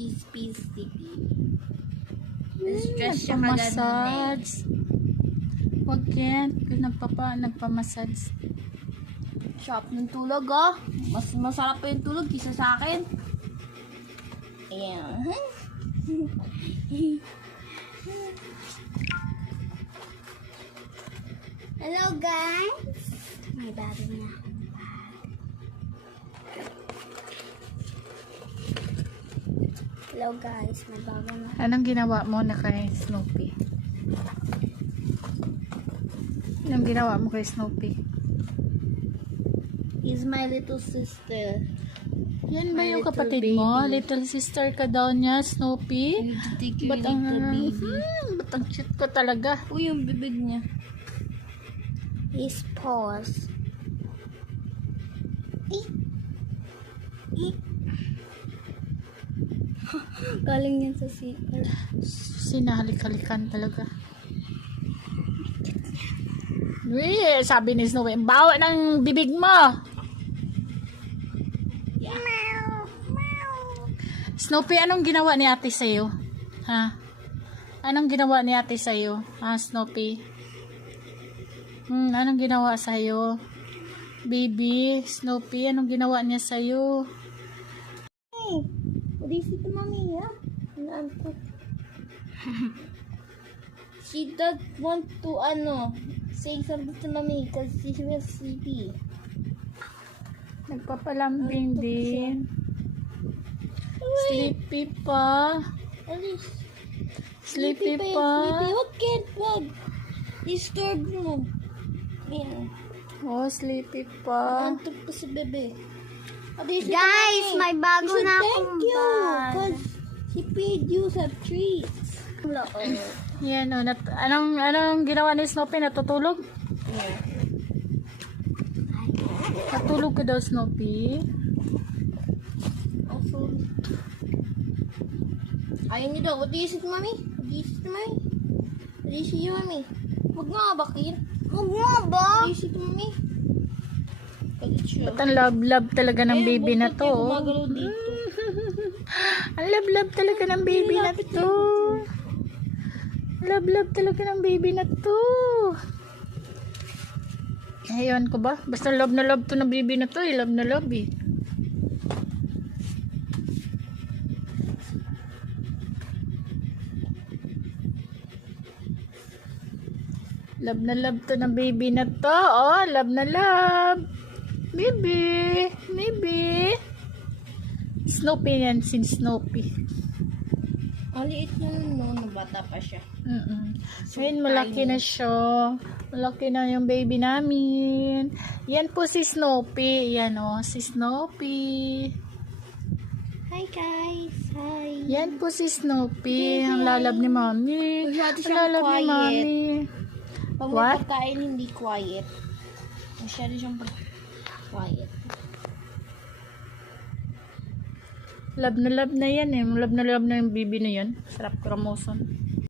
she's busy. Stress siya kagabi. Nagpa-massage. Huwag yan. Nagpa-massage. Sarap ng tulog, oh. Mas masarap pa yung tulog kisa sa akin. Ayan. Hello, guys. May bago na. Hello, guys. May bago na. Anong ginawa mo na kay Snoopy? Anong ginawa mo kay Snoopy? He's my little sister. Yan ba My yung little kapatid baby. mo? Little sister ka daw niya, Snoopy? You need to take your Ba't ang, little baby. ba't ang cute ko talaga? Uy, yung bibig niya. His paws. Galing yan sa CR. Sinahalik-halikan talaga. Sabi ni Snoopy, bawa ng bibig mo! Yeah. Snoopy, anong ginawa ni ate sa'yo? Ha? Anong ginawa ni ate sa'yo? Ha, Snoopy? Anong ginawa sa'yo? Baby, Snoopy, anong ginawa niya sa'yo? Hey, what do you see to mommy? Yeah? She doesn't want to, say something to mommy because she feels sleepy. Nagpapalambing din. Sleepy pa. Alice. Sleepy Sleepy. pa. Wag. Disturb mo. Yeah. Oh, sleepy pa. Antok pa si bebe. Guys, may bago na akong Thank you. bag. Because she paid you some treats. Yan o. Anong ginawa ni Snoopy? Natutulog? Yeah. Natulog ka daw, Snoopy? Also, ayaw niyo daw. What do you say to mommy? What do you say to mommy? What do you say to mommy? Huwag nga bakit? Huwag mo ba? What do you say to mommy? Ba't ang love-love talaga ng baby na to? Oh. Gumagalaw dito. Ang love-love talaga ng baby na to. Love-love talaga ng baby na to. Ayun ko ba? Basta love na love to ng baby na to. Love na love eh. Love na love to ng baby na to. Oh, love na love. Baby. Baby. Snoopy yan. Sin Snoopy. Ang liit na nung bata pa siya. Ngayon, malaki na siya. Malaki na yung baby namin. Yan po si Snoopy. Yan o, si Snoopy. Hi guys. Hi. Yan po si Snoopy. Ang lalab ni Mami. Masyado Ang siyang lalab ni quiet. Mami. Pag may What? pagkain, hindi quiet. Masyado siyang quiet. Love na yan eh. Love na yung baby na yan. Sarap karamoson.